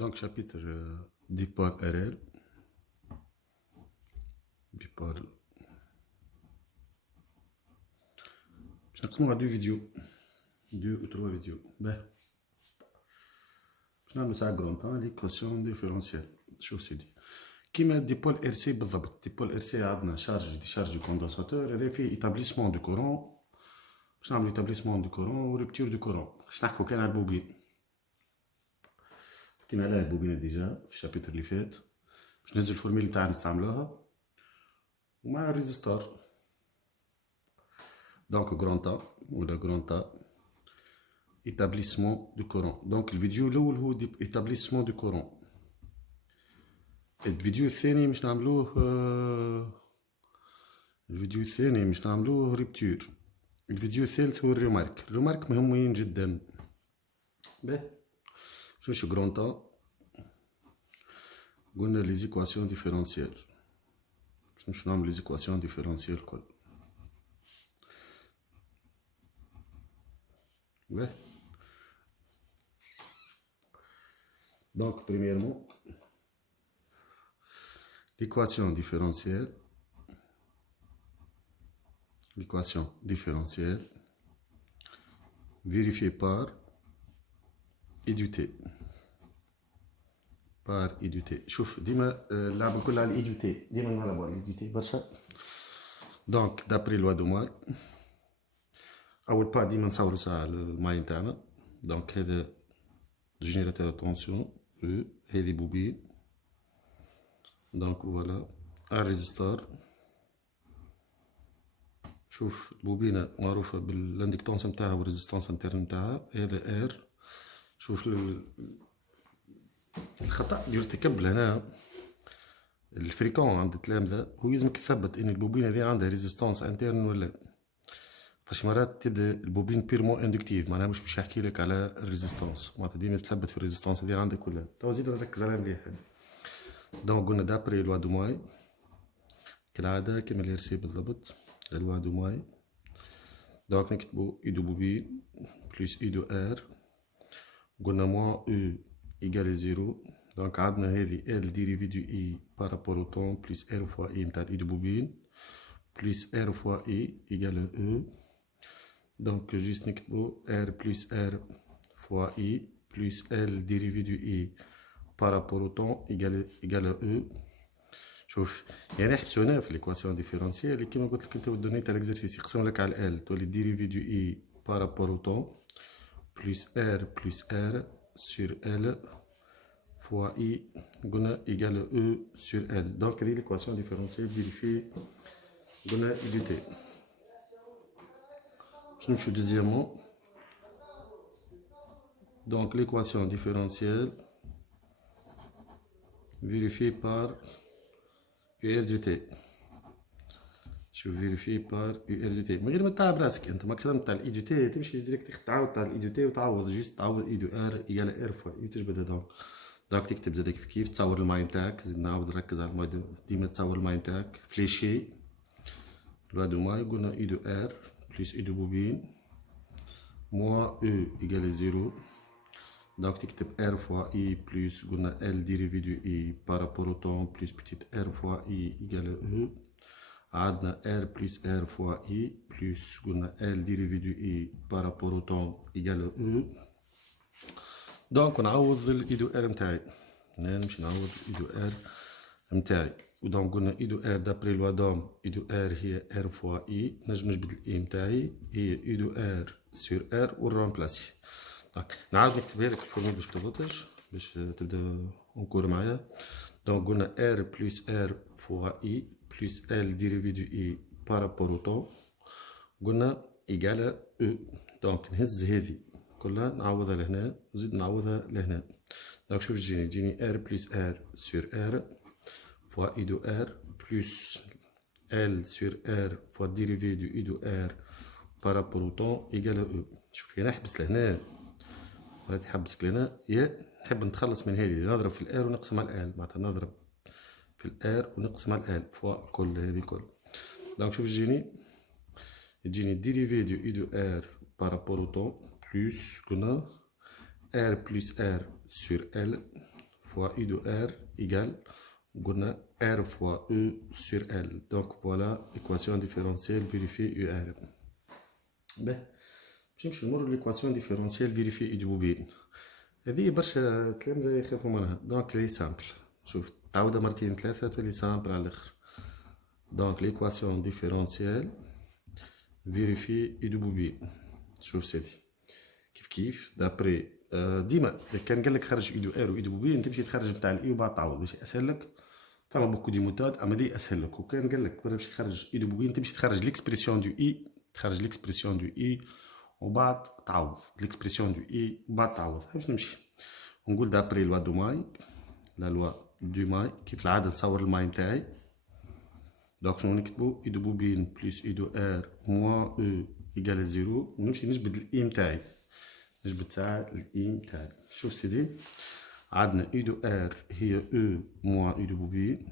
Donc, chapitre dipôle RL, bipôle. Je نقسموها deux vidéos, 2 ou 3 vidéos. باهي باش نعملو ساعة كرونطان ليكواسيون ديفيرونسيال. شوف سيدي كيما ديبول ار سي بالضبط. ديبول ار سي عندنا شارج ديشارج دو كوندونساتور، هذا فيه ايتابليسمون دو كورون. باش نعملو ايتابليسمون دو كورون و ريبتور دو كورون. باش نحكو كان على البوبين، حكينا عليها البوبينة ديجا في الشابيتر اللي فات. باش نهزو الفورميل نتاعنا نستعملوها ومع الريزستور. Donc, grand A ou la grand A, établissement du Coran. Donc, le vidéo là où établissement du Coran. Et le vidéo الثاني مش نعملوه الفيديو الثاني مش نعملوه ريبتور. الفيديو الثالث هو الريمارك. الريمارك مهمين جدا. باهي شوف grand A. قلنا les équations différentielles. باش نعمل les équations différentielles كل. Ouais. Donc, premièrement, l'équation différentielle vérifiée par I du T. Par I du T. شوف ديما اللعب الكل على I du T. ديما نلعبوا على I du T برشا. Donc, d'après loi de Moore. أول با ديما نصورو ساعة الماي نتاعنا. دونك هذا جينيراتور طونسيون او، هذه بوبين. دونك فوالا الريزستور. شوف البوبينة معروفة بالاندكتونس نتاعها والريزيستانس انترن نتاعها. هذا ار. شوف الخطأ اللي يرتكب لهنا الفريكون عند التلامذة، هو يلزمك تثبت ان البوبينة هذه عندها ريزيستانس انترن ولا. باش مرات تبدا البوبين بيرمون اندكتيف، معناها مش باش يحكي لك على الريزيستانس، معناتها ديما تثبت في الريزيستانس هذه عندك ولا. توا زيد نركز عليها مليح. دونك قلنا دابري لوا دو ماي كالعاده كيما الار سي بالضبط. لوا دو ماي. دونك نكتبو اي دو بوبين بلس اي دو ار. قلنا موان او ايكالي زيرو. دونك عندنا هذه ال ديريفي دو اي بارابور او طون بلس ار فوا اي نتاع اي دو بوبين بلس ار فوا اي ايكال او. Donc, juste نكتبو R plus R fois I plus L dérivé du I par rapport au temps égale à E. شوف يعني حسبناها في l'équation différentielle اللي كيما قلت لك انت ودوني تاع l'exercice يقسم لك على L تولي dérivé du I par rapport au temps plus R sur L fois I قلنا égale E sur L. Donc هذه l'équation différentielle vérifiée قلنا I du T. Je nous deuxièmement. Donc l'équation différentielle vérifiée par UR du T. Je vérifie par UR du T. من غير ما تعب راسك انت، ما كلام تاع الاي دو تي تمشي ديريكت تعاود تاع الاي دو تي وتعوض جوست تعوض اي دو ار ايكال ار فوا اي تجبدها. دونك تكتب زادك كيف تصور الماي نتاعك. زيد نعاود نركز على الماي. ديما تصور الماي نتاعك فليشي. لوا دو ماي قلنا اي دو ار بلس اي دو بوبين moins E égale 0. Donc, tu écris R fois I plus L dérivé du I par rapport au temps plus petite R fois I égale E. عندنا R plus R fois I plus L dérivé du I par rapport au temps égale E. Donc, نعوض ال I دو R متاعي. نمشي نعوض I دو R متاعي. ودونك قلنا I دو R دابري لوا دوم I دو R هي R fois I. نجم نجبد ال I متاعي هي I دو R sur R ونرومبلاسي. نعاود نكتبها لك الفورمول باش متغلطش باش تبدا اونكور معايا. دونك قلنا R plus R fois I plus L dérivé du I par rapport au temps قلنا إيكالا E. دونك نهز هذه كلها نعوضها لهنا وزيد نعوضها لهنا. دونك شوف تجيني R plus R sur R fois I دو R plus L sur R fois dérivé du I دو R par rapport au temps égale à E. شوف هنا حبس لهنا ولا تحبسك لهنا. يا نحب نتخلص من هذه نضرب في الار ونقسم على الال، معناتها نضرب في الار ونقسم على الال فوا الكل هذه الكل. دونك شوف تجيني ديريفي دو اي دو ار بارابور او طون بلوس قلنا ار بلس ار سور ال fois U de R égale R fois E sur L. Donc voilà l'équation différentielle vérifiée UR. Ben, باش نمروا l'équation différentielle vérifiée du bobine. هذه برشا تلامذة يخافوا منها. دونك لي سامبل. شوف تعاودها مرتين ثلاثة تولي سامبل على الآخر. دونك l'équation différentielle vérifiée du bobine. شوف سيدي. كيف دابري ديما كان قال لك خرج اي دو ار واي دو بوبين تمشي تخرج نتاع الاي وبعد تعوض باش اسهل لك. فما بوكو دي ميثود اما دي اسهل لك. وكان قال لك باش تخرج اي دو بوبين تمشي تخرج ليكسبرسيون دو اي تخرج ليكسبرسيون دو اي وبعد تعوض ليكسبرسيون دو اي وبعد تعوض. باش نمشي ونقول دابري لوا دو ماي لا لوا دو ماي كيف العاده نصور الماي نتاعي. دونك شنو نكتبو اي دو بوبين بلس اي دو ار موان او ايكال زيرو ونمشي نجبد الاي نتاعي نجبد ساعة الاي نتاعي. شوف سيدي عندنا اي دو ار هي او موان اي دو بوبين.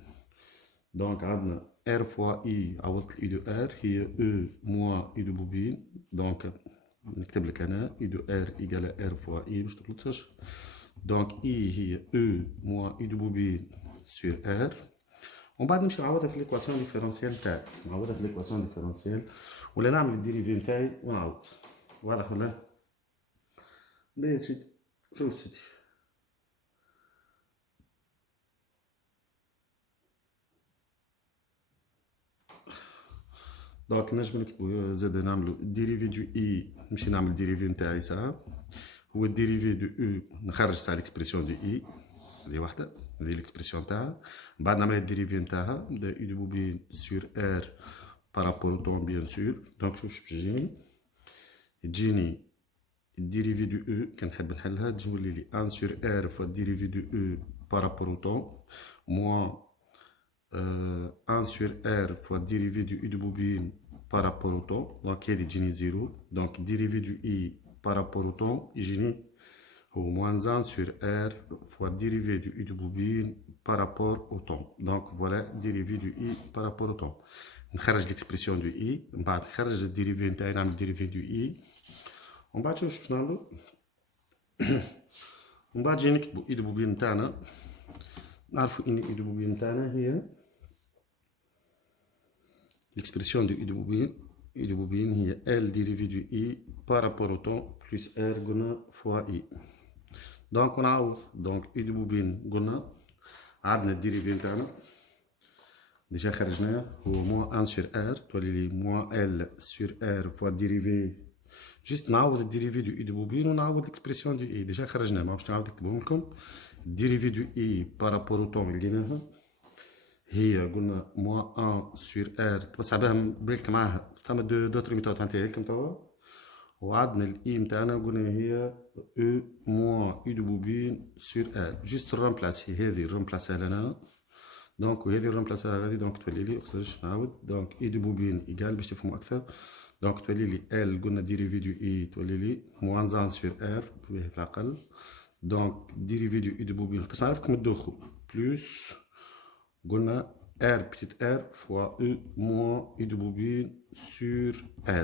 دونك عندنا ار فوا اي عوضت الاي دو ار هي او موان اي دو بوبين. دونك نكتب لك انا اي دو ار ايكال ار فوا اي باش تغلطش. دونك اي هي او موان اي دو بوبين سور ار. ومن بعد نمشي نعوضها في ليكواسيون ديفيرونسيال تاعي. نعوضها في ليكواسيون ديفيرونسيال ولا نعمل الديريفي نتاعي ونعوض. واضح ولا؟ باهي سيدي شوف سيدي دونك نجم نكتبو زاد نعملو الديريفي دو اي نمشي نعمل الديريفي نتاعي ساعة هو الديريفي دو او نخرج ساعة ليكسبرسيون دو اي هذه وحدة هذه ليكسبرسيون تاعها. بعد نعمل الديريفي نتاعها نبدا اي دو بوبين سور ار بارابور او طون بيان سور. دونك شوف تجيني الديريفي دو او كنحب نحلها تولي لي 1 سور ار فوا الديريفي دو او بارابور او طون موان 1 sur R fois dérivé du I de bobine par rapport au temps. Donc, il y a des 0. Donc, dérivé du I par rapport au temps, il y a moins 1 sur R fois dérivé du I de bobine par rapport au temps. Donc, voilà, dérivé du I par rapport au temps. On charge l'expression du I. On va charger le dérivé, on dérivé du I. On va changer le nom. On va dire que I de bobine تاعنا نعرفوا إن I de bobine تاعنا هي l'expression de I de bobine هي L dérivé du I par rapport au temps plus R قلنا fois I. donc نعوض donc I de bobine قلنا عندنا الديريفي نتاعنا ديجا خرجناه هو moins 1 sur R تولي لي moins L sur R fois dérivé جست نعوض الديريفي دو I de bobine ونعوض l'expression du I ديجا خرجناه ما باش نعاود نكتبهم لكم. الديريفي دو I par rapport au temps لقيناها هي قلنا موان 1 سور ار توسع بها بالك معاها ثما دوتر ميثود فهمتها لكم توا. وعندنا الاي نتاعنا قلنا هي او موان اي دو بوبين سور ار جوست نرمبلاسي هذه نرمبلاسيها لنا. دونك وهذه نرمبلاسيها غادي دونك تولي لي مخسرش نعاود. دونك اي دو بوبين ايكال باش تفهموا اكثر. دونك تولي لي ال قلنا ديريفي دو اي تولي لي موان 1 سور ار به في العقل. دونك ديريفي دو اي دو بوبين خاطرش نعرفكم تدوخوا بلوس قلنا R petit r fois E moins E de bobine sur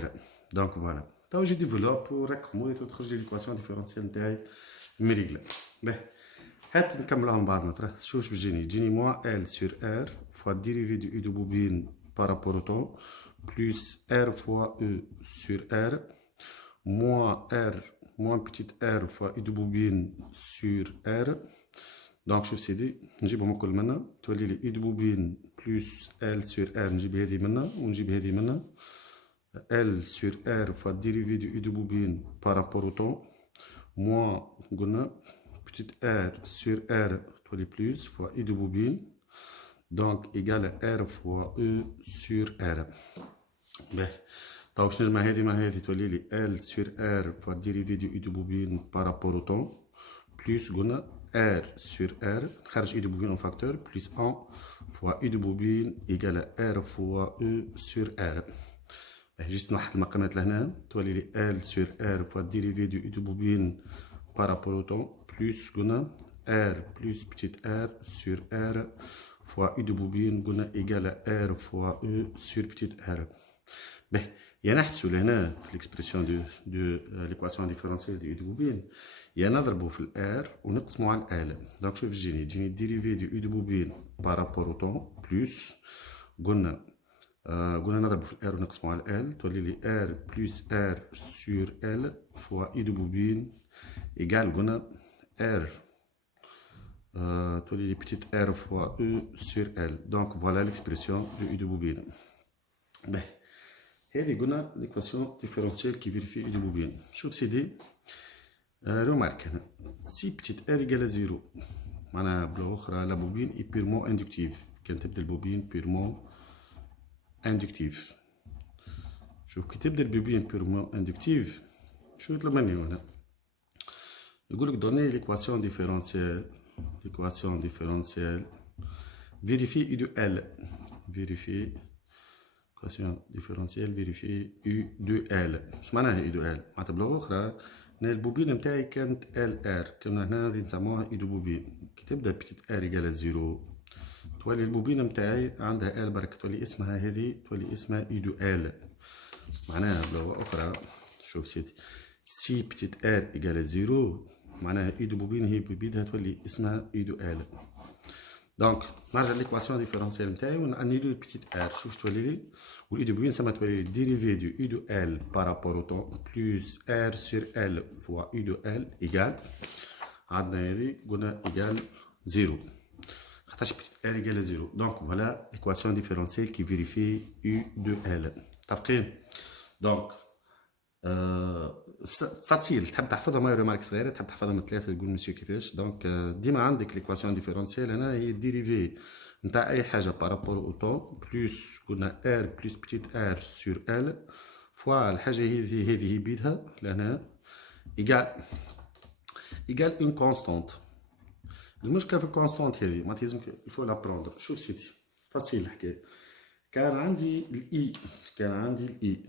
R. Donc voilà. Donc je développe pour راكم تخرج l'équation différentielle نتاعي مريقلة. باهي هات نكملها من بعضنا ترى شوف باش تجيني moins L sur R fois dérivé du E de bobine par rapport au temps plus R fois E sur R moins R moins petit r fois E de bobine sur R. دونك شوف سيدي نجيبهم الكل منا تولي لي اي دو بوبين بلس ال سور ار نجيب هذه منا ونجيب هذه منا ال سور ار فوا ديريفي دو اي دو بوبين بارابور او طون موان قلنا بتيت ار سور ار تولي بلس فوا اي دو بوبين دونك ايكال ار فوا او سور ار. باهي دونك شنو نجمع هذه مع هذه تولي لي ال سور ار فوا ديريفي دو اي دو بوبين بارابور او طون بلس قلنا R sur R, charge I de bobine en facteur, plus 1 fois I de bobine égale à R fois E sur R. Juste نوحد المقامات لهنا تولي لي L sur R fois dérivé du I de bobine par rapport au temps, plus قلنا R plus petit r sur R fois I de bobine قلنا égale à R fois E sur petit r. يعني نحسوا لهنا في l'expression de l'équation différentielle de I de bobine يا نضربو في الار ونقسمو على ال. دونك شوف تجيني ديريفي دو او دو بوبين بارابور او طون بلوس قلنا نضربو في الار ونقسمو على ال، تولي لي ار بلوس ار سور ال فوا او دو بوبين ايكال قلنا ار تولي لي بتيت ار فوا او سور ال. دونك فوالا ليكسبرسيون دو او دو بوبين. باهي هذه قلنا ليكواسيون ديفيرونسيال كي فيريفي او دو بوبين. شوف سيدي remarque هنا سي بتيت ار ايكال زيرو معناها بلغة أخرى لا بوبين اي بيرمون اندكتيف. كان تبدا البوبين بيرمون اندكتيف. شوف كي تبدا البوبين بيرمون اندكتيف شو يطلب مني هنا؟ يقولك دوني ليكواسيون ديفيرونسيال فيريفي اي دو ال. فيريفي ليكواسيون ديفيرونسيال فيريفي اي دو ال. اش معناها اي دو ال؟ معناتها بلغة أخرى البوبين نتاعي كانت ال ار، كنا هنا غادي نسموها اي دو بوبين. كي تبدا بتيت ار ايكال زيرو تولي البوبين نتاعي عندها ال برك، تولي اسمها هذه تولي اسمها اي دو ال. معناها بلغة أخرى شوف سيدي سي بتيت ار ايكال زيرو معناها اي دو بوبين هي بيدها تولي اسمها اي دو ال. دونك نرجع ليكواسيون ديفيرونسيال نتاعي ونانيلو بتيت ار. شوف تولي لي والاي دو بوبين سما تولي لي ديريفي دو اي دو ال بارابور او طون بلوس ار سور ال فوا اي دو ال ايكال عندنا هذه قلنا ايكال زيرو خاطرش بتيت ار ايكال زيرو. دونك فوالا ليكواسيون ديفيرونسيال كي فيريفي اي دو ال. متفقين؟ دونك فاسيل تحب تحفظها ما ريمارك صغيره، تحب تحفظها من ثلاثه تقول مسيو كيفاش. دونك ديما عندك ليكواسيون ديفيرونسيال هنا هي ديريفي نتاع اي حاجه بارابور او طون بلوس قلنا ار بلوس بتيت ار سور ال فوا الحاجه هذه بيدها لهنا ايكال اون كونستانت. المشكله في الكونستانت هذه ما تلزمك الفو لابروندر. شوف سيدي فاسيل الحكايه. كان عندي الاي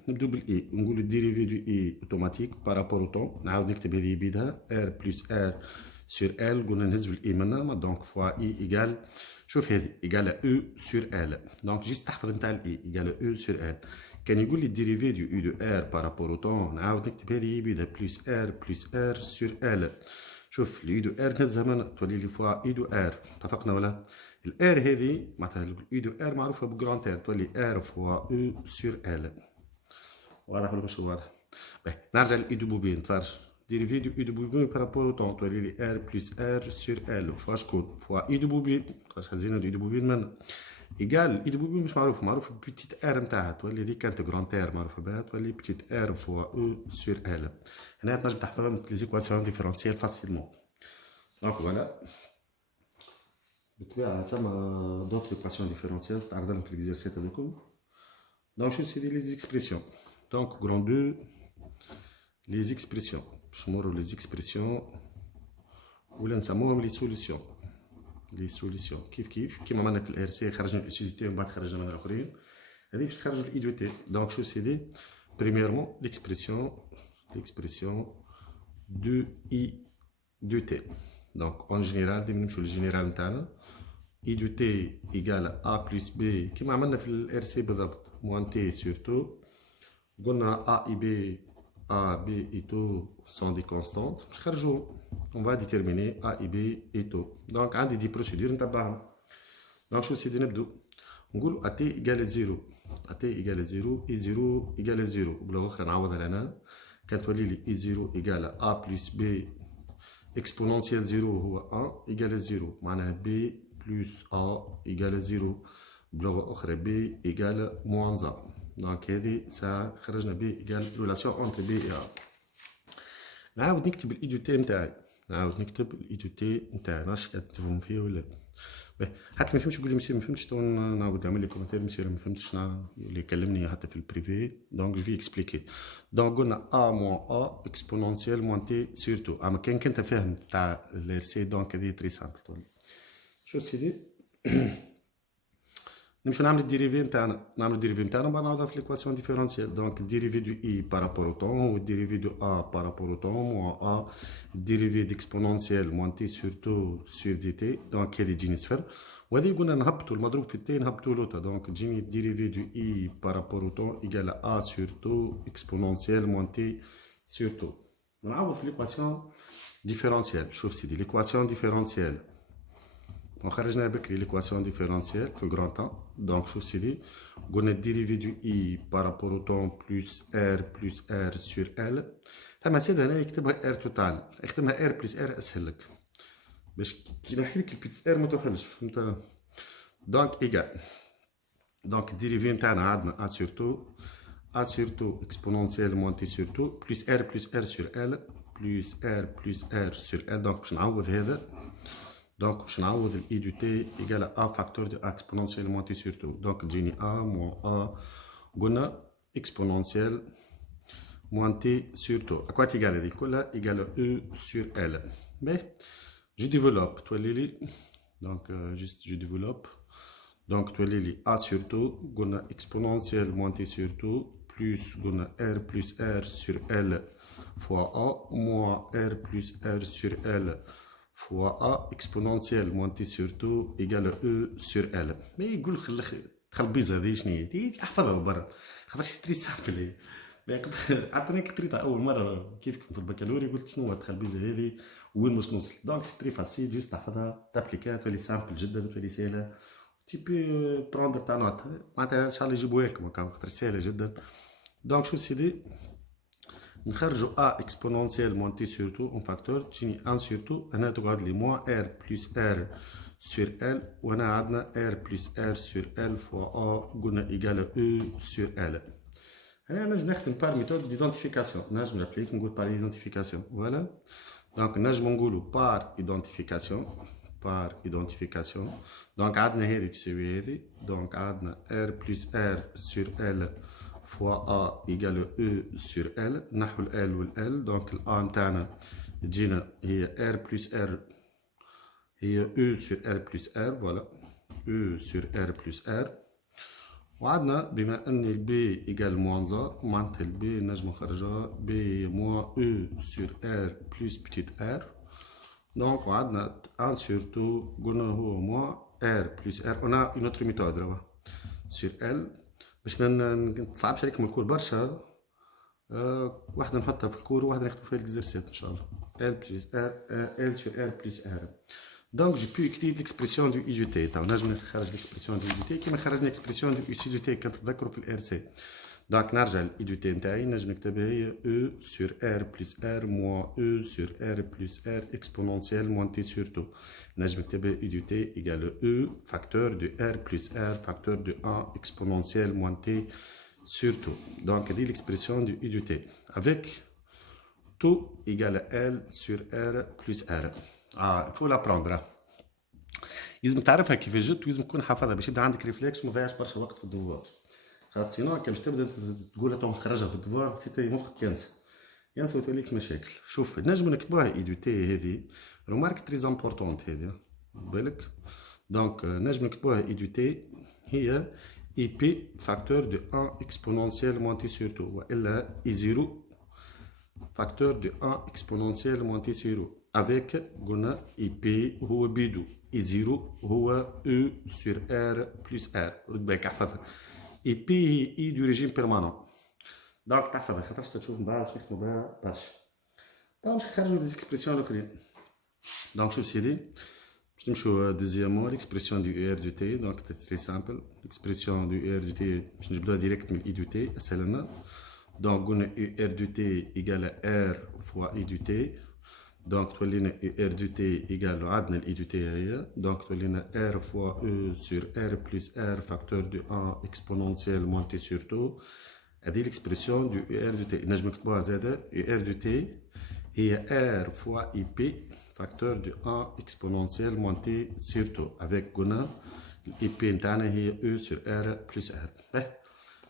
نبدو بالاي ونقول الديريفي دو اي اوتوماتيك بارابور او طون. نعاود نكتب هذه بيدها ار بلس ار سور ال قلنا نهزو الاي منها دونك فوا اي ايكال شوف هذه ايكال او سور ال. دونك جيست تحفظ نتاع الاي ايكال او سور ال. كان يقول لي الديريفي دو او دو ار بارابور او طون نعاود نكتب هذه بيدها بلس ار سور ال. شوف الاي دو ار نهزها من تولي لي فوا اي دو ار. اتفقنا ولا؟ الار هذه معناتها الاي دو ار معروفه بجراند ار تولي ار فوا او سور ال. واضح ولا مش واضح؟ باهي نرجع للاي دو بوبين نتفرج ديريفي دو اي دو بوبين بارابور او طون تولي لي ار بلس ار سور ال فوا شكون؟ فوا اي دو بوبين خاطر هزينا اي دو بوبين من ايكال اي دو بوبين مش معروف بتيت ار نتاعها تولي هذيك كانت جراند ار معروفه بها تولي بتيت ار فوا او سور ال. هنا تنجم تحفظها من ليزيكواسيون ديفيرونسيال فاسيلمون. دونك فوالا بالطبيعة ثم دوت ليكواسيون ديفيرونسيال تعرض لهم في ليكزيرسيات هذوكم. دونك شو سيدي لي زيكسبرسيون. دونك كرون دو لي زيكسبرسيون باش نمرو لي زيكسبرسيون ولا نسموهم لي سوليسيون. كيف كيما عملنا في الار سي خرجنا الاسيديتي ومن بعد خرجنا من الاخرين هذه باش نخرجوا الاي دو تي. دونك شو سيدي بريميرمون ليكسبرسيون دو اي دو تي. دونك اون جينيرال ديما نمشيو للجينيرال نتاعنا اي دو تي ايكال ا بلس بي كيما عملنا في الار سي بالضبط موان تي سور تو. قلنا ا اي بي اي تو سون دي كونستانت باش نخرجو اون فا ديتيرميني ا اي بي اي تو. دونك عندي دي بروسيدور نتبعهم. دونك شو سيدي نبدو نقولو ا تي ايكال زيرو اي زيرو ايكال زيرو. بلغة أخرى نعوضها لهنا كانت تولي لي اي زيرو ايكال ا بلس بي اكسبونونسيال زيرو هو ا ايكال زيرو معناها بي بلس ا ايكال زيرو. بلغة أخرى بي ايكال موان ا. دونك هذه ساعة خرجنا بي ايكال ريلاسيون اونتر بي اي ا. نعاود نكتب الاي دو تي نتاعي نعرفش قاعد تفهم فيه ولا حتى ما فهمتش يقول لي مسيو ما فهمتش نعاود نعمل لي كومنتير مسيو ما فهمتش اللي يكلمني حتى في البريفي. دونك جو في اكسبليكي. دونك قلنا ا موان ا اكسبونونسيال موان تي سورتو. اما كان كنت فاهم تاع الار سي دونك هذه تري سامبل. شو سيدي نمشيو نعمل الديريفي نتاعنا بعد نعوضها في ليكواسيون ديفيرونسيال. دونك الديريفي دو اي بارابور او طون والديريفي دو ا بارابور او طون موان ا الديريفي ديكسبونونسيال موان تي سورتو سور دي تي. دونك هذه تجيني صفر وهذه قلنا نهبطو المضروب في التي نهبطو لوطا. دونك تجيني الديريفي دو اي بارابور او طون ايكال ا سورتو اكسبونونسيال موان تي سورتو. نعوض في ليكواسيون ديفيرونسيال. شوف سيدي ليكواسيون ديفيرونسيال وخرجنا بكري ليكواسيون ديفيرونسيال في الجران طون. دونك شوف سيدي قلنا الديريفي دو اي بارابور او طون بلوس ار سور ال. ثم سيدي هنا يكتبها ار توتال، يكتبها ار بلوس ار اسهل لك باش كي نحكي لك البيت ار ما توحلش، فهمت؟ دونك ايكال دونك الديريفي نتاعنا عندنا ا سور تو اكسبونونسيال موان تي سور تو بلوس ار سور ال بلوس ار سور ال. دونك باش نعوض هذا، دونك باش نعوض الاي دو تي ايكال ا فاكتور دو اكسبونونسيال موان تي سور تو. دونك تجيني ا موان ا قلنا اكسبونونسيال موان تي سور تو اكوا تيكال هذيك كلها ايكال او سور ال. باهي جو ديفلوب تولي لي دونك جوست جو ديفلوب دونك تولي لي ا سور تو قلنا اكسبونونسيال موان تي سور تو بلوس قلنا ار بلوس ار سور ال فوا ا موان ار بلوس ار سور ال فوا ا اكسبونونسيال موان تي سور تو ايكال او سور ال. مي يقول تخلبيز هذه شنو هي احفظها برا خاطر سي تري سامبل. عطاني كي قريتها اول مره كيف في البكالوريا قلت شنو هو التخلبيزه هذه وين باش نوصل. دونك سي تري فاسيل جوست تحفظها تابليكا تولي سامبل جدا تولي سهله. تي بي بروندر تا نوت معناتها ان شاء الله يجيبوها لكم هكا خاطر سهله جدا. دونك شو سيدي نخرجوا ا اكسبونونسيال موان تي سور تو اون فاكتور تجيني ان سور تو. هنا تقعد لي موان ار بلوس ار سور ال وهنا عندنا ار بلوس ار سور ال فوا ا قلنا ايكال او سور ال. هنا نجم نخدم بار ميثود ديدونتيفيكاسيون، نجم نابليك نقول بار ايدونتيفيكاسيون فوالا. دونك نجم نقولوا بار ايدونتيفيكاسيون دونك عندنا هذه تساوي هذه. دونك عندنا ار بلوس ار سور ال فوا ا ايكال او سور ال. نحو ال والال دونك الا نتاعنا تجينا هي ار بلوس ار هي او سور ار بلوس ار فوالا او سور ار بلوس ار. وعندنا بما ان البي ايكال موان زا معناتها البي نجم نخرجها بي موان او سور ار بلوس بتيت ار. دونك وعندنا ان سور تو قلنا هو موان ار بلوس ار. اون اون اوتر ميثود راه سور ال باش ما نصعبش عليكم الكور برشا. واحده نحطها في الكور وواحده نكتب فيها الاكزرسيات ان شاء الله. ال بلوس ار ال سور ار بلوس ار. دونك جو بو écrire l'expression du I du T. تو نجم نخرج l'expression du I du T كيما خرجنا l'expression du I du T كنت تذكروا في الار سي. دونك نرجع ل I du T نتاعي نجم نكتبها هي او سور ار بلوس ار موان او سور ار بلوس ار اكسبونونسيال موان تي سور تو. نجم نكتبها I du T ايكال او فاكتور دو ار بلوس ار فاكتور دو 1 اكسبونونسيال موان تي سور تو. دونك هذه l'expression du I du T avec tout égale L sur R plus R. il faut l'apprendre. لازمك تعرفها كيف جت ولازم تكون حافظها باش يبدا عندك ريفلكس وما تضيعش برشا وقت في الدوار. خاطر سينو كي باش تبدا تقول تو نخرجها في الدوار تي مخك ينسى وتولي لك مشاكل. شوف نجمو نكتبوها اي دو تي هذه رومارك تري امبورطونت هذه بالك. دونك نجمو نكتبوها اي دو تي هي اي بي فاكتور دو 1 اكسبونونسيال موان تي سور تو والا اي زيرو فاكتور دو 1 اكسبونونسيال موان تي زيرو افيك قلنا اي بي هو بيدو اي زيرو هو او سور ار بلوس ار. رد بالك احفظها اي بي هي اي دو ريجيم بيرمانون. دونك تحفظها خاطرش تشوف من بعد نخدمو بها برشا. دونك نخرجو دي زيكسبرسيون الاخرين. دونك شوف سيدي باش نمشيو دوزيامون ليكسبرسيون دو اي ار دو تي. دونك تري سامبل ليكسبرسيون دو اي ار دو تي باش نجبدوها ديريكت من اي دو تي اسهل لنا. دونك قلنا اي ار دو تي ايكال ار فوا اي دو تي. دونك تولينا اي ار دو تي ايكال عندنا الاي دو تي هي. دونك تولينا ار فوا او سور ار بلس ار فاكتور دو 1 اكسبونونسيال موان تي سور تو. هذه ليكسبرسيون دو اي ار دو تي. نجم نكتبوها زاده اي ار دو تي هي ار فوا اي بي فاكتور دو 1 اكسبونونسيال موان تي سور تو افيك قلنا الاي بي نتاعنا هي او سور ار بلس ار.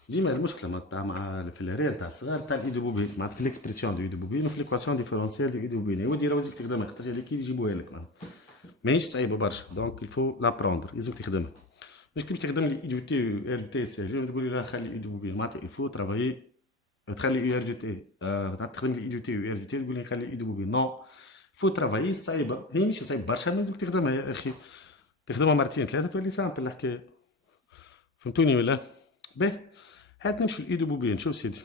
ديما المشكله مع في الريال تاع الصغار تاع الاي دو بوبين معناتها في ليكسبرسيون دو اي دو بوبين وفي ليكواسيون ديفيرونسيال دو اي دو بوبين. ودي راه لازمك تخدمها خاطر هذيك يجيبوها لك ماهيش صعيبه برشا. دونك الفو لابروندر لازمك تخدمها. مش كيف تخدم لي اي دو تي و ار دو تي سيريو تقول لي لا خلي اي دو بوبين معناتها الفو ترافايي تخلي اي ار دو تي تخدم لي اي دو تي و ار دو تي تقول لي خلي اي دو بوبين. نو الفو ترافايي صعيبه هي مش صعيبه برشا لازمك تخدمها يا اخي. تخدمها مرتين ثلاثه تولي سامبل الحكايه. فهمتوني ولا؟ باهي هات نمشي لاي دو بوبين. شوف سيدي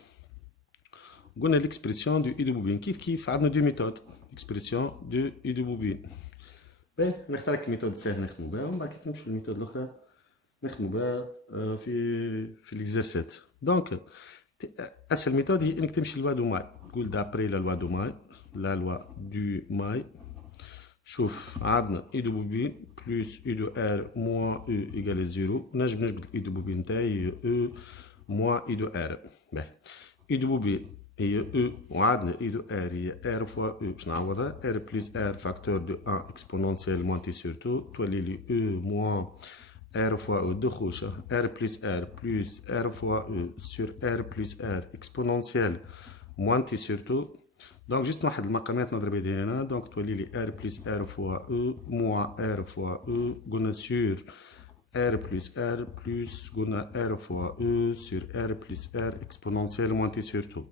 قلنا ليكسبرسيون دو اي دو بوبين كيف عندنا دو ميثود. اكسبرسيون دو اي دو بوبين. باهي نختار لك الميثود السهل نخدمو بها ومن بعد كيف نمشيو للميثود الاخرى نخدمو بها في ليكزارسات. دونك اسهل ميثود هي انك تمشي للوا دو ماي، تقول دابري لا لوا دو ماي، لا لوا دو ماي. شوف عندنا اي دو بوبين بلس اي دو ار موان او ايكال زيرو، نجم نجبد اي دو بوبين تاعي او موان اي دو ار. باهي اي دو بوبين هي او وعندنا اي دو ار هي ار فوا او، باش نعوضها ار بلس ار فاكتور دو ان اكسبونونسيال موانتي سور تو، تولي لي او موان ار فوا او دو خوشه ار بلس ار فوا او سور ار بلس ار اكسبونونسيال موانتي سور تو. دونك جست نوحد المقامات نضرب هذه هنا، دونك تولي لي ار بلس ار فوا او موان ار فوا او قلنا سور ار بلس قلنا ار فوا او سور ار بلس ار اكسبونونسيال موانتي سور تو.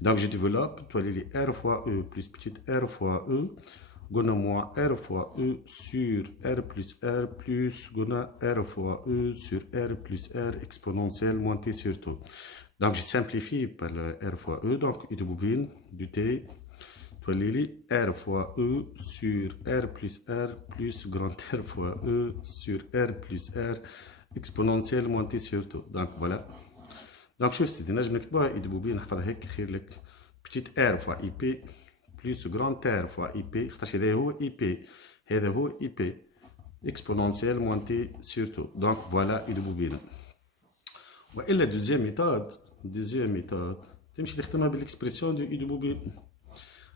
دونك جو ديفلوب تولي لي ار فوا او بلس بتيت ار فوا او قلنا موان ار فوا او سور ار بلس قلنا ار فوا او سور ار بلس ار اكسبونونسيال موانتي سور تو. Donc je simplifie par le R fois E, donc E de bobine du T, R fois E sur R plus grand R fois E sur R plus R exponentielle moins T sur tout. Donc voilà. Donc شوف سيدي نجم نكتبوها E de bobine نحفظها هيك خير لك. Petite R fois IP plus grand R fois IP، خاطرش هذا هو IP، هذا هو IP exponentielle moins T sur tout. Donc voilà E de bobine. والا دوزيام ميثود تمشي تخدمها بالاكسبرسيون دو اي دو بوبين.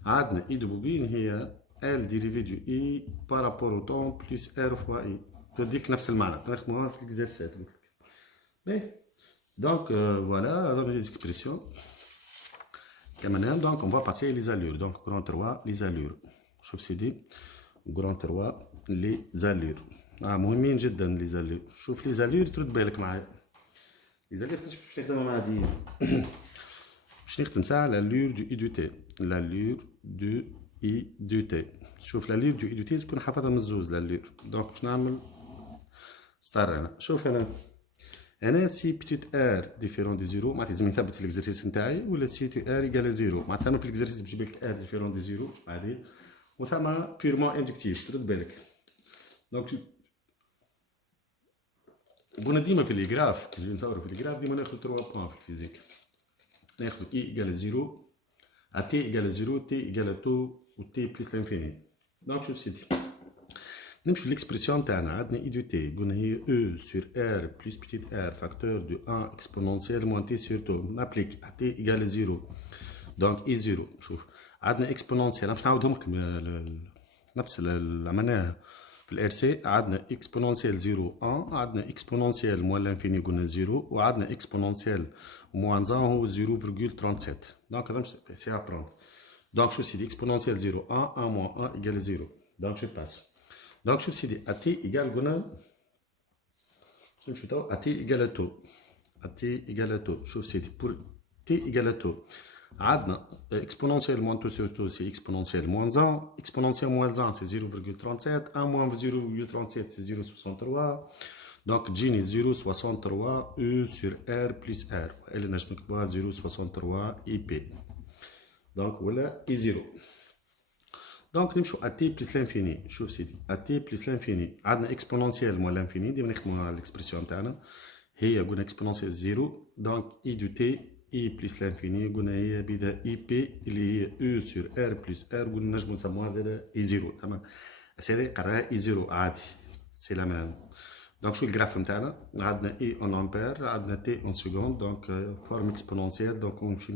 عندنا اي دو بوبين هي ال ديريفي دو اي بارابور او طون بلس ار فوا اي، تديك نفس المعنى تنخدموها في الاكزرسات قلت لك. باهي دونك فوالا هذوما لي زيكسبرسيون كمان. دونك اون فوا باسي لي زالور. دونك كرون 3 لي زالور. شوف سيدي كرون 3 لي زالور مهمين جدا لي زالور. شوف لي زالور ترد بالك معايا. إذا اللي اخترت باش نخدم مع هادي باش نخدم ساعة لالور دو اي دو تي، لالور دو اي دو تي. شوف لالور دو اي دو تي تكون حافظها من الزوز لالور. دونك باش نعمل ستار هنا. شوف هنا سي بتيت ار ديفيرون دي زيرو معناتها لازم نثبت في الاكزرسيس نتاعي، ولا سي تي ار ايكال زيرو معناتها انا في الاكزرسيس باش نجيب لك ار ديفيرون دي زيرو عادي، وثما بيرمون اندكتيف ترد بالك. دونك بونا ديما في الجراف اللي نصوروا في الجراف ديما ناخذ 3 بوان في الفيزيك، ناخذ اي ايكال زيرو ا تي ايكال زيرو تي ايكال تو و تي بلس لانفيني. دونك شوف سيدي نمشي ليكسبرسيون تاعنا عندنا اي دو تي قلنا هي او سور ار بلس بتيت ار فاكتور دو ان اكسبونونسيال موان تي سور تو، نابليك ا تي ايكال زيرو دونك اي زيرو. شوف عندنا اكسبونونسيال باش نعاودهم لكم نفس اللي عملناها في الار سي. عندنا اكسبونونسيال 0 1، عندنا اكسبونونسيال موان لانفيني قلنا 0، وعندنا اكسبونونسيال موان 1 هو 0.37. دونك هذا سي ابروند. دونك شوف سيدي اكسبونونسيال 0 1 1 موان 1 ايكال 0. دونك جو باس. دونك شوف سيدي ا تي ايكال قلنا نمشيو تو ا تي ايكال تو، ا تي ايكال تو. شوف سيدي بور تي ايكال تو عندنا exponentielle moins 2 sur 2 c'est exponentielle moins 1, exponentielle moins 1 c'est 0.37, 1 moins 0.37 c'est 0.63, donc Gini 0.63 E sur R plus R, elle n'a pas 0.63 IP, donc voilà I0. Donc نمشوا à t plus l'infini. شوف سيدي à t plus l'infini عندنا exponentielle moins l'infini ديما نخدموا على l'expression تاعنا هي قلنا exponentielle 0 donc I du t اي بلس لانفيني قلنا هي بدا اي بي اللي هي او سور ار بلس ار قلنا نجمو نسموها زادا اي زيرو. تمام هذه قراها اي زيرو عادي سي لا ميم. دونك شو الجراف نتاعنا عندنا اي اون امبير عندنا تي اون سكوند دونك فورم اكسبونونسيال دونك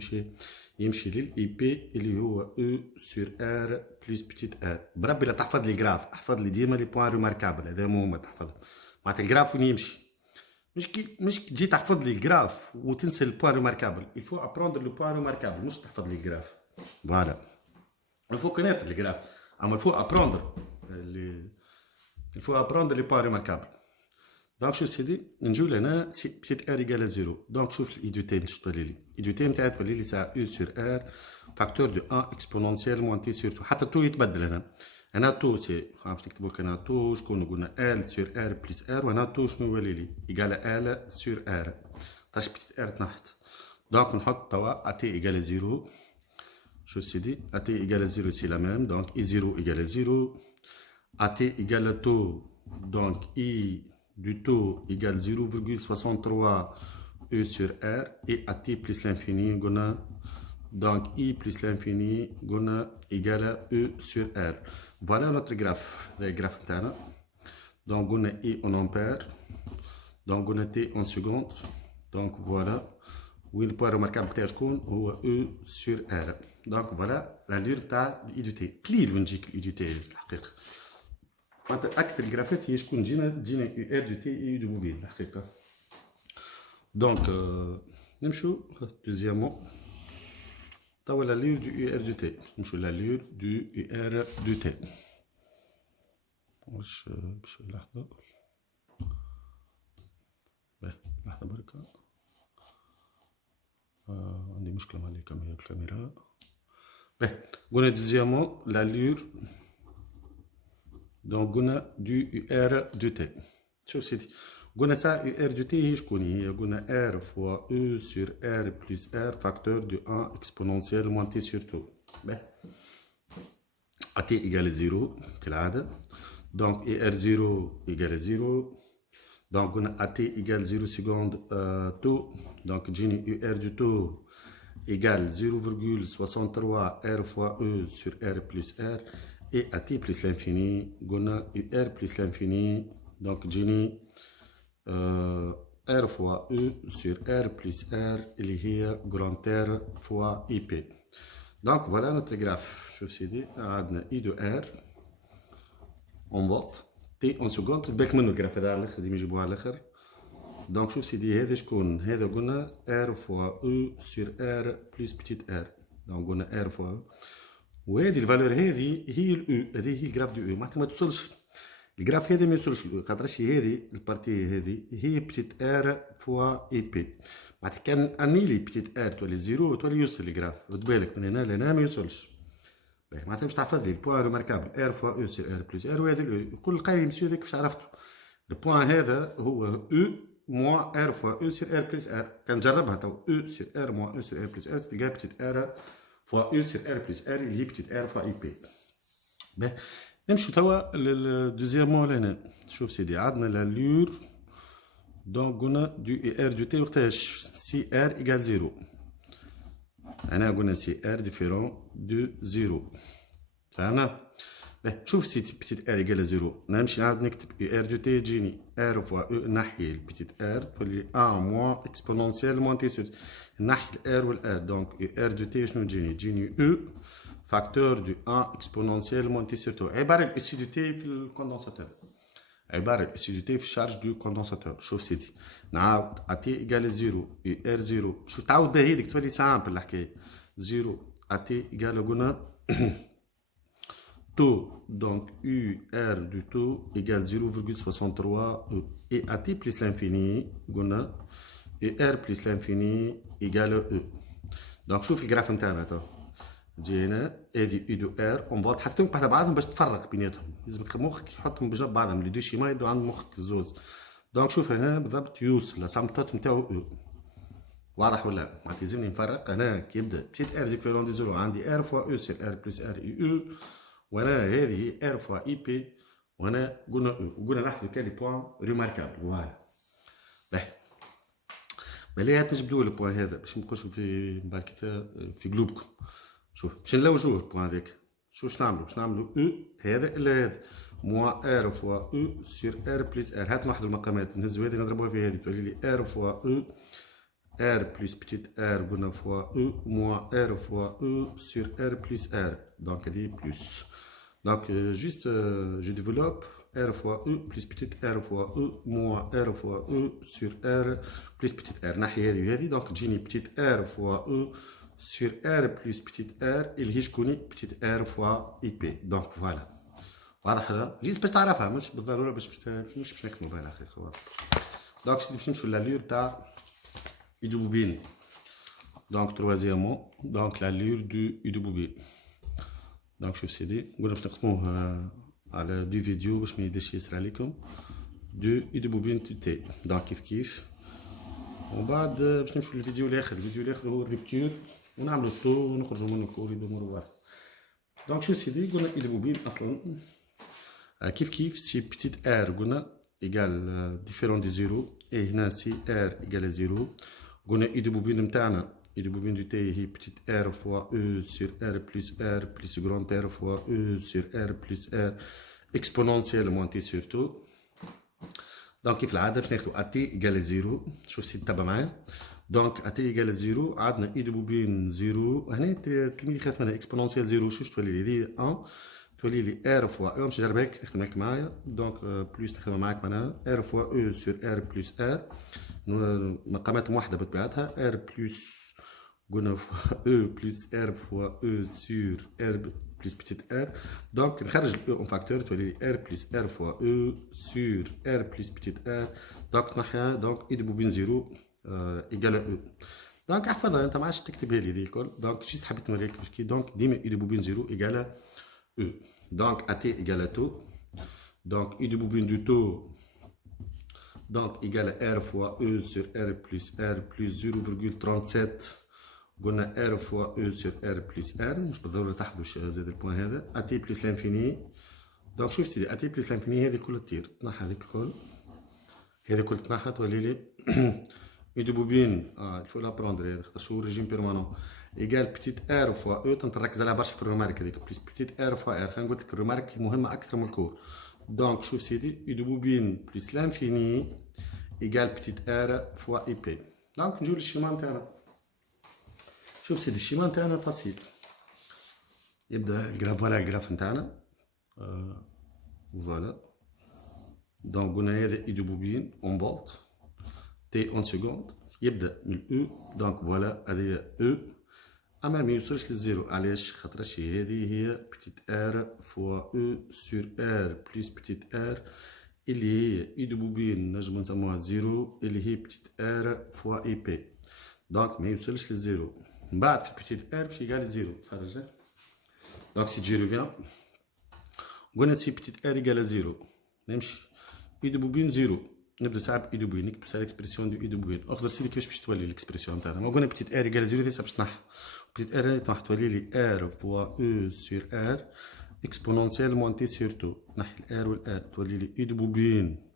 يمشي للاي بي اللي هو او سور ار بلس بتيت ار. بربي لا تحفظ لي الجراف احفظ لي ديما لي بوان ريماركابل هذا مهم تحفظهم معناتها الجراف وين يمشي مش تجي تحفظ لي الجراف وتنسى البوان ريماركابل. الفو ابروندر لو بوان ريماركابل مش تحفظ لي الجراف. فوالا الفو كونيتر الجراف اما الفو ابروندر لي بوان ريماركابل. دونك شوف سيدي نجيو لهنا سي بتيت ار ايكال زيرو. دونك شوف الاي دو تي باش تولي لي اي دو تي نتاعها تولي لي ساعه او سور ار فاكتور دو 1 اكسبونونسيال موان تي سور تو. حتى تو يتبدل هنا تو سي باش نكتبو لك هنا تو شكون قلنا ال سور ار بلس ار، وهنا تو شنو يولي لي ايكال ال سور ار. طاش بتيت ار تنحت دونك نحط توا ا تي ايكال زيرو شوف سيدي AT égale à 0 c'est la même donc I0 égale à 0 AT égale à taux donc I du taux égale 0,63 E sur R et AT plus l'infini donc I plus l'infini égale à E sur R. Voilà notre graphe le graphe تاعنا donc on a I en ampères donc on a T en secondes donc voilà وين البوان remarquable تاع شكون هو E sur R donc voilà l'allure تاع I du T قليل وين تجيك I du T الحقيقة معناتها أكثر الجرافات هي شكون تجينا U R du T et U du bobine الحقيقة donc نمشوا دوزيامون توا l'allure du UR du T نمشوا l'allure du UR du T واش باش لحظة لحظة بركة عندي مشكلة مع الكاميرا قلنا دوزيامون l'allure donc قلنا du UR du T شوف سيدي قلنا سا UR du T هي شكون هي قلنا R fois E sur R plus R facteur du 1 exponentiel moins T sur 2 AT égale 0 كالعادة donc ER0 égale 0 donc on a AT égale 0 seconde taux donc Gini UR du taux égale 0,63 R fois E sur R plus R et AT plus l'infini on a UR plus l'infini donc Gini R fois E sur R plus R اللي هي grand R fois IP donc voilà notre graphe شوف سيدي عندنا I de R on vote T en seconde بالك منه الجراف هذا على الاخر ديما يجيبوها على الاخر دونك شوف سيدي هذا شكون هذا قلنا R fois E sur R plus petit r دونك قلنا R fois E وهذه الفالور هذه هي الأو هذه هي الجراف دو أو معناتها ما توصلش الجراف هذا ما يوصلش لأو خاطرش هذه البارتي هذه هي بتيت ار فوا اي بي معناتها كان انيلي بتيت ار تولي زيرو تولي يوصل الجراف رد بالك من هنا لهنا ما يوصلش معناتها باش تحفظ لي البوان ريماركابل ار فوا او سير ار بلس ار وهذا الاو كل قايل مسيو هذاك باش عرفته البوان هذا هو او موان ار فوا او سير ار بلس ار كنجربها تو او سير ار موان او سير ار بلس ار تلقاها بتيت ار فوا او سير ار بلس ار اللي هي بتيت ار فوا اي بي نمشيو توا للدوزيامون لهنا شوف سيدي عندنا لالور دونك قلنا دو اي ار دو تي وقتاش سي ار ايكال زيرو هنا قلنا سي ار ديفيرون دو زيرو فهمنا شوف سي بتيت ار ايكال زيرو نمشي نعاود نكتب اي ار دو تي تجيني ار فوا او ناحية البتيت ار تولي ان موان اكسبونونسيال موان تي سور ناحية الار والار دونك اي ار دو تي شنو تجيني او facteur du 1 exponentiel monté sur tout عبارة الاسيدوتي في الكوندنساتور عبارة الاسيدوتي في الشارج دو كوندنساتور شوف سيدي نعاود اتي ايكال زيرو اي ار زيرو شوف تعاود باهي هذيك تولي سامبل الحكاية زيرو اتي ايكال قلنا تو دونك يو ار دو تو ايكال 0,63 اي اتي بلس لانفيني قلنا اي ار بلس لانفيني ايكال او دونك شوف الجراف نتاعنا تو جينا هذه اي دو ار اون فوا تحطهم بعد بعضهم باش تفرق بيناتهم لازمك مخك يحطهم بجنب بعضهم لي دو شيما يبدو عند مخك الزوز دونك شوف هنا بالضبط يوصل لاسامبتوت نتاعو او واضح ولا معناتها لازمني نفرق هنا كي يبدا بتيت ار ديفيرون دي زيرو عندي ار فوا او سير ار بلس ار اي او وهنا هذه ار فوا اي بي وهنا قلنا او وقلنا نحفظوا كان لي بوان ريماركابل فوالا باهي بلي تنجبدوا البوان هذا باش نبقوش في مباركة في قلوبكم شوف باش نلوجوه البوان هذاك شوف نعملو او هذا الا هذا موان ار فوا او سير ار بلس ار هات واحد المقامات نهزو هذه نضربوها في هذه تولي لي ار فوا او ار بلس بتيت ار قلنا فوا او موان ار فوا او سير ار بلس ار دونك هذه بلس دونك جوست جو ديفلوب ار فوا او بلس بتيت ار فوا او موان ار فوا او سير ار بلس بتيت ار ناحية هذه وهذه دونك تجيني بتيت ار فوا او sur R plus petite r اللي هي شكوني petite r fois IP دونك فوالا واضح لا جيت باش تعرفها مش بالضروره باش نكتبوا بها الحقيقه واضح دونك سيدي باش نمشيو لالور تاع ايدو بوبين دونك تروازيامون دونك لالور دو ايدو بوبين دونك شوف سيدي قلنا باش نقسموه على دو فيديو باش ما يديرش يسرى عليكم دو ايدو بوبين تو تي دونك كيف ومن بعد باش نمشيو للفيديو الاخر هو الريبتور ونعملو الطو ونخرجو من الكور يبدا الامور واضحه. دونك شو سيدي قلنا اي دو بوبين اصلا كيف كيف سي بتيت ار قلنا ايكال ديفيرون دي زيرو، اي هنا سي ار ايكال زيرو. قلنا اي دو بوبين نتاعنا اي دو بوبين دو تي هي بتيت ار فوا او سور ار بلس غران ار فوا او سور ار بلس ار اكسبونونسيال موان تي سور تو. دونك كيف العاده باش ناخذ ا تي ايكال زيرو. شوف سيدي تبع معايا. دونك ا تي ايكال زيرو عندنا اي دو بوبين زيرو. هنا التلميذ يخاف منها اكسبونونسيال زيرو. شوف تولي لي هذه 1 تولي لي ار فوا او. باش نجربها لك نخدم لك معايا. دونك بلوس نخدمها معاك معناها ار فوا او سور ار بلس ار مقامات موحده بطبيعتها. ار بلس قلنا فوا او بلس ار فوا او سور ار بلس بتيت ار. دونك نخرج الاو اون فاكتور تولي لي ار بلس ار فوا او سور ار بلس بتيت ار. دونك تنحيها. دونك اي دو بوبين زيرو ايكال او. دونك احفظها انت ما عادش تكتبها لي دي الكل. دونك جيست حبيت نوريك باش كي دونك ديما اي دو بوبين زيرو ايكال او. دونك ا تي ايكال تو. دونك اي دو بوبين دو تو دونك ايكال ار فوا او سور ار بلس 0.37. قلنا ار فوا او سور ار بلس ار. مش بالضروره تحفظوا زاد البوان هذا. ا تي بلس لانفيني. دونك شوف سيدي ا تي بلس لانفيني هذه الكل تطير تنحى هذيك الكل. هذه الكل تنحى تولي لي اي دو بوبين الفو لابروندر هذا خاطر شو ريجيم بيرمانون ايكال بتيت ار فوا او. تنركز عليها برشا في الرومارك هذيك بلس بتيت ار فوا ار. خلينا نقول لك الرومارك مهمه اكثر من الكور. دونك شوف سيدي اي دو بوبين بلس لانفيني ايكال بتيت ار فوا اي بي. دونك نجيو للشيما نتاعنا. شوف سيدي الشيما نتاعنا فاسيل. يبدا الجراف فوالا الجراف نتاعنا فوالا. دونك قلنا هذا اي دو بوبين اون فولت تي اون سكوند. يبدا من الاو. دونك فوالا هذه او اما ما يوصلش للزيرو. علاش؟ خاطرش هذه هي بتيت ار فوا او سور ار بلس بتيت ار اللي هي اي دو بوبين نجم نسموها زيرو اللي هي بتيت ار فوا اي بي. دونك ما يوصلش للزيرو. من بعد في بتيت ار باش يقال زيرو. تفرج. دونك سي جي ريفيان قلنا سي بتيت ار يقال زيرو. نمشي اي دو بوبين زيرو. نبدا ساعه باي دو بوين نكتب ساعه الاكسبرسيون دو اي دو بوين. اخضر سيدي كيفاش باش تولي الاكسبرسيون تاعنا. ما قلنا بتيت ار يقال زيرو ثيسا باش تنحى. بتيت ار تنحى تولي لي ار فوا او سور ار اكسبونونسيال موان تي سور تو. نحي الار والار تولي لي اي دو بوبين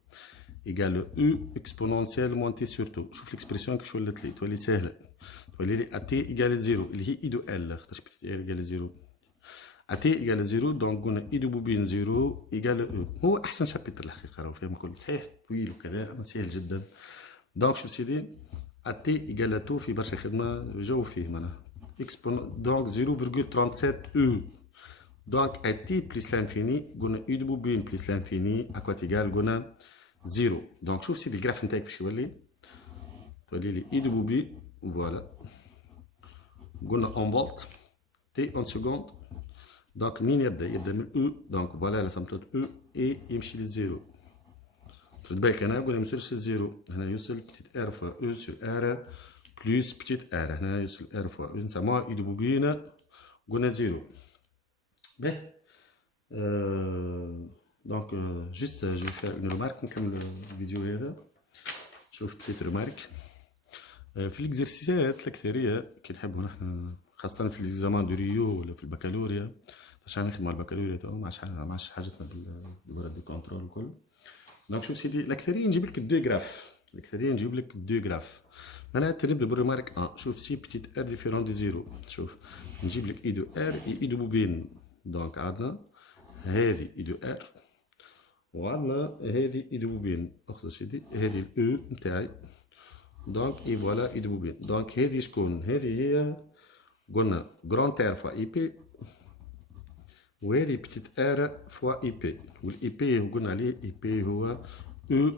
ايكال او اكسبونونسيال موان تي سور تو. شوف الاكسبرسيون كيفاش ولات لي تولي ساهله. تولي لي ا تي ايكال زيرو اللي هي اي دو ال خاطرش بتيت ار ايكال زيرو. ا تي ايكال زيرو. دونك قلنا اي دو بوبين زيرو ايكال او. هو احسن شابيتر الحقيقه راهو فيهم الكل صحيح طويل وكذا اما سهل جدا. دونك شوف سيدي ا تي ايكال تو في برشا خدمه جو فيه معناها اكسبون. دونك 0.37 او. دونك ا تي بلس لانفيني قلنا اي دو بوبين بلس لانفيني اكوات ايكال قلنا زيرو. دونك شوف سيدي الجراف نتاعك كيفاش يولي. تولي لي اي دو بوبين فوالا قلنا اون فولت تي اون سكوند. دونك منين يبدا من او. دونك فوالا لاسامبتوت او اي يمشي للزيرو. خد بالك انا قلنا ما يوصلش للزيرو. هنا يوصل بتيت ار فوا او سور ار بلس بتيت ار. هنا يوصل ار فوا او نسموها اي دو بوبين قلنا زيرو. باهي دونك جوست جو فير اون رومارك نكمل الفيديو هذا. شوف بتيت رومارك في الاكزرسيسات الاكثريه كي نحبوا نحن خاصه في ليزامان دو ريو ولا في البكالوريا. عشان نخدم على البكالوريا تو ما عادش حاجتنا بالدورات دو كونترول الكل. دونك شوف سيدي الاكثريه نجيب لك دو جراف. الاكثريه نجيب لك دو جراف معناتها نبدا بالريمارك شوف سي بتيت ار ديفيرون دي زيرو. شوف نجيب لك اي دو ار اي دو بوبين. دونك عندنا هذه اي دو ار وعندنا هذه اي دو بوبين. اخذ سيدي هذه الاو نتاعي. دونك اي فوالا اي دو بوبين. دونك هذه شكون؟ هذه هي قلنا جران ار فوا اي بي وهذه بتيت ار فوا اي بي. والاي بي قلنا عليه اي بي هو او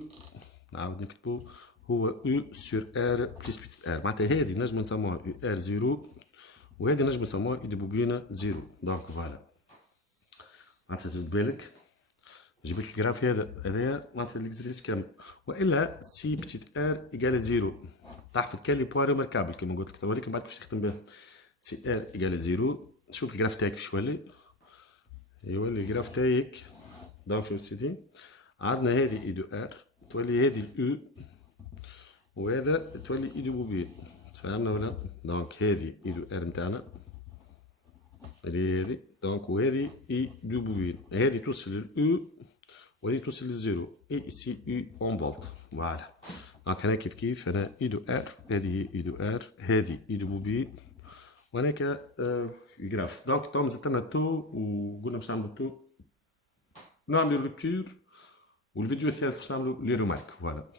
نعاود نكتبو هو او سور ار بلس بتيت ار. معناتها هذه نجم نسموها او ار زيرو وهذه نجم نسموها اي دو بوبين زيرو. دونك فوالا معناتها ترد بالك جبت لك الجراف هذايا معناتها الاكزرسيس كامل. والا سي بتيت ار ايكال زيرو تحفظ كان لي بوان ريماركابل كيما قلت لك توريك من بعد كيفاش تخدم بها. سي ار ايكال زيرو. شوف الجراف تاعك كيفاش يولي. يولي الجراف تاعك. دونك شوف سيدي عندنا هذه اي دو ار تولي هذه الاو وهذا تولي اي دو بوبين. فهمنا ولا؟ دونك هذه اي دو ار نتاعنا اللي هذه، دونك وهذه اي دو بوبين، هذه توصل للاو وهذه توصل للزيرو، اي سي او اون فولت. فوالا دونك هنا كيف هنا اي دو ار، هذه اي دو ار، هذه اي دو بوبين، وهناك الجراف. دونك تو مزلت لنا تو، وقلنا باش نعملو تو، نعملو ريبتور، والفيديو الثالث باش نعملو لي رومارك. فوالا.